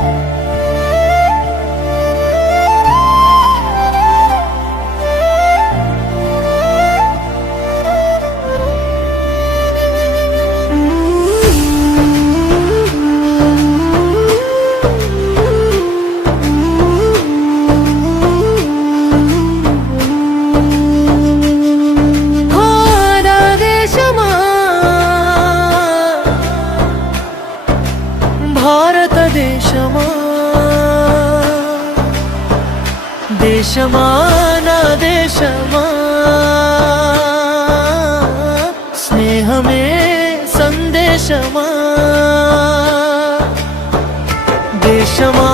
దేశమా దేశమా నా దేశమా స్నేహమే సందేశమా దేశమా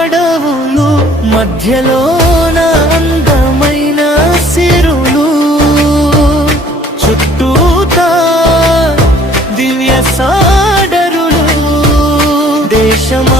అడవులు మధ్యలోన అందమైన సిరులు. చుట్టూతా దివ్య సాడరులు. దేశమా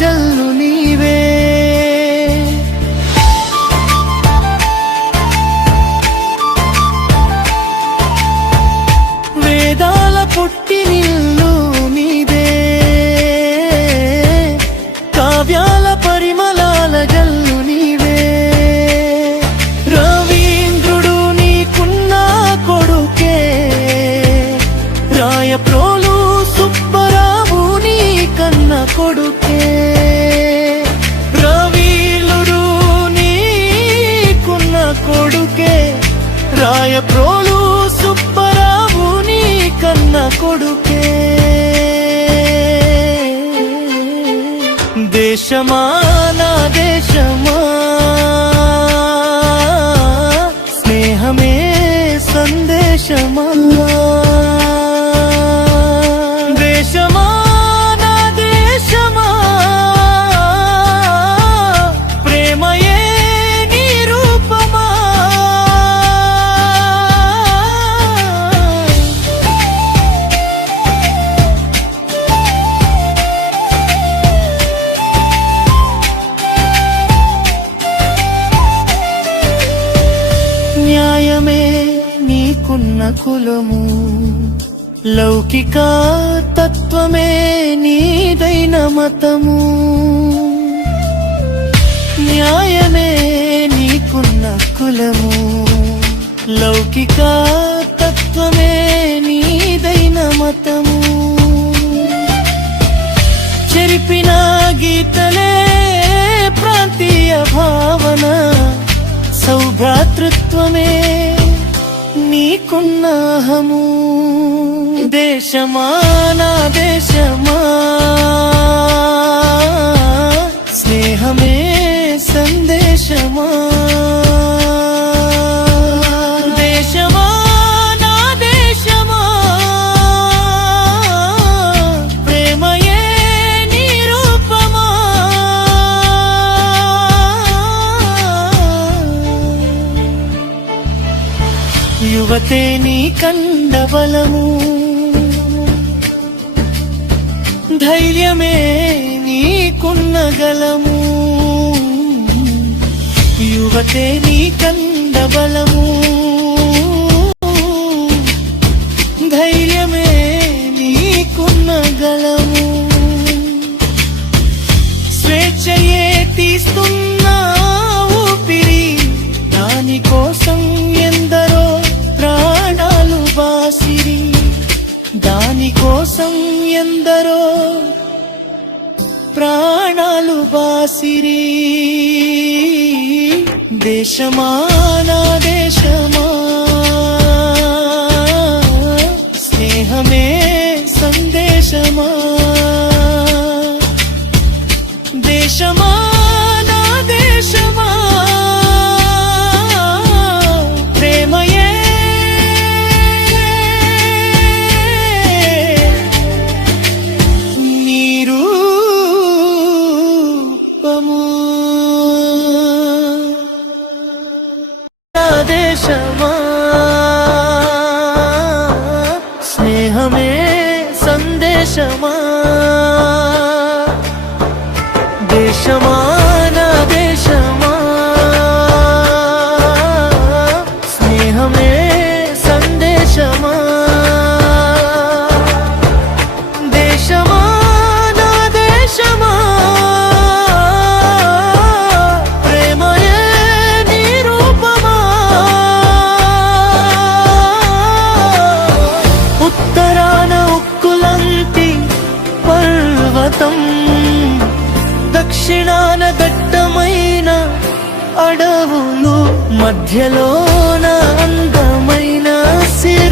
चल రాయప్రోలు సుబ్బరావు నీ కన్న కొడుకే. దేశమాన కులము. లౌకిక తత్వమే నీదైన మతము. న్యాయమే నీకున్న కులము. లౌకిక తత్వమే నీదైన మతము. చెరిపిన గీతలే ప్రాంతీయ భావన. సౌభ్రాతృత్వమే నీకున్నాహము. దేశమా నా దేశమా? యువతే నీ కండబలము ధైర్యమే నీకున్న గలము. యువతే నీ కండబలము దాసిరి దేశమా నా దేశమా స్నేహమే సందేశమా chama దక్షిణాన దట్టమైన అడవులు మధ్యలోన అందమైన సిరి